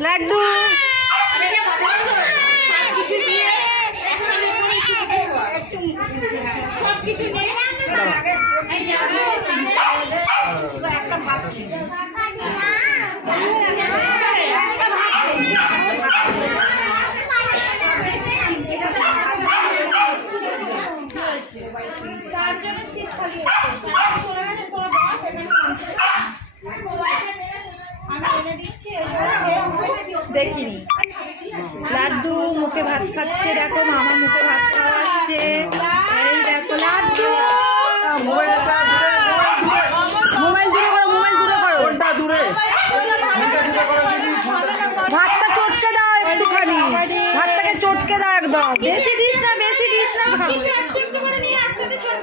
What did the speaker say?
লাড্ডু দেখিনি লাড্ডু মুখে ভাত খাচ্ছে দেখো মামা মুখে ভাত খাওয়াচ্ছে এই দেখো লাড্ডু মোবাইল দূরে করো মোবাইল দূরে করো কোনটা দূরে ভাতটা চটকে দাও একটুখানি ভাতটাকে চটকে দাও একদম বেশি